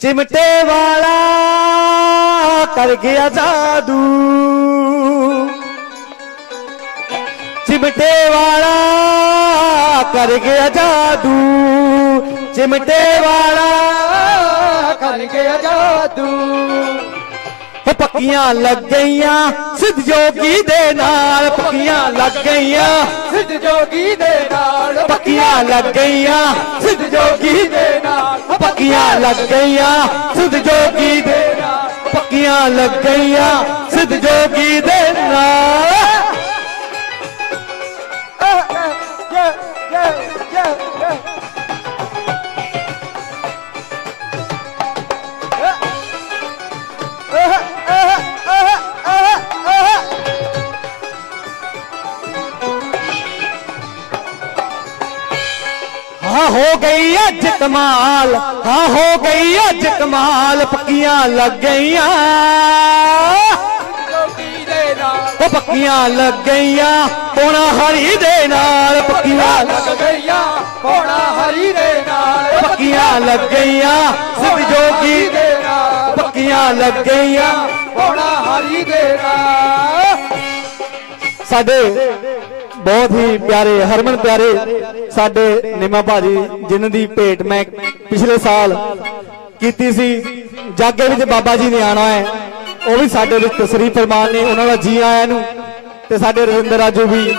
ਚਿਮਟੇ ਵਾਲਾ ਕਰ ਗਿਆ ਜਾਦੂ। ਚਿਮਟੇ ਵਾਲਾ ਕਰ ਗਿਆ ਜਾਦੂ। ਚਿਮਟੇ ਵਾਲਾ ਕਰ ਗਿਆ ਜਾਦੂ। ਪੱਕੀਆਂ ਲੱਗ ਗਈਆਂ ਸਿੱਧ ਜੋਗੀ ਦੇ ਨਾਲ, ਪੱਕੀਆਂ ਲੱਗ ਗਈਆਂ ਸਿੱਧ ਜੋਗੀ ਦੇ ਪੱਕੀਆਂ ਲੱਗ ਗਈਆਂ ਸਿੱਧ ਜੋਗੀ ਦੇ ਨਾਲ ਪੱਕੀਆਂ ਲੱਗ ਗਈਆਂ ਸਿੱਧ ਜੋਗੀ ਦੇ ਨਾਲ ਪੱਕੀਆਂ ਲੱਗ ਗਈਆਂ ਸਿੱਧ ਜੋਗੀ ਦੇ ਨਾਲ ਜੈ ਜੈ ਜੈ ਜੈ ਹਾਂ ਹੋ ਗਈ ਅੱਜ ਕਮਾਲ ਹਾਂ ਹੋ ਗਈ ਅੱਜ ਕਮਾਲ ਪੱਕੀਆਂ ਲੱਗ ਗਈਆਂ। ਉਹ ਪੱਕੀਆਂ ਲੱਗ ਗਈਆਂ ਪੋਣਾ ਹਰੀ ਦੇ ਨਾਲ ਪੱਕੀਆਂ ਲੱਗ ਗਈਆਂ ਕੋਣਾ ਹਰੀ ਦੇ ਨਾਲ ਪੱਕੀਆਂ ਲੱਗ ਗਈਆਂ ਸਿੱਧ ਜੋਗੀ ਦੇ ਨਾਲ ਪੱਕੀਆਂ ਲੱਗ ਗਈਆਂ। ਕੋਣਾ ਹਰੀ ਦੇ ਨਾਲ ਸਾਡੇ ਬਹੁਤ ਹੀ ਪਿਆਰੇ ਹਰਮਨ ਪਿਆਰੇ ਸਾਡੇ ਨਿਮਾ ਭਾਜੀ, ਜਿਨ੍ਹਾਂ ਦੀ ਭੇਟ ਮੈਂ ਪਿਛਲੇ ਸਾਲ ਕੀਤੀ ਸੀ। ਜਾਗੇ ਵਿੱਚ ਬਾਬਾ ਜੀ ਨੇ ਆਣਾ ਹੈ, ਉਹ ਵੀ ਸਾਡੇ ਵਿੱਚ ਤਸਰੀਫ ਫਰਮਾਨ ਨੇ, ਉਹਨਾਂ ਦਾ ਜੀ ਆਇਆਂ ਨੂੰ ਤੇ ਸਾਡੇ ਰਵਿੰਦਰ ਰਾਜੂ ਵੀ।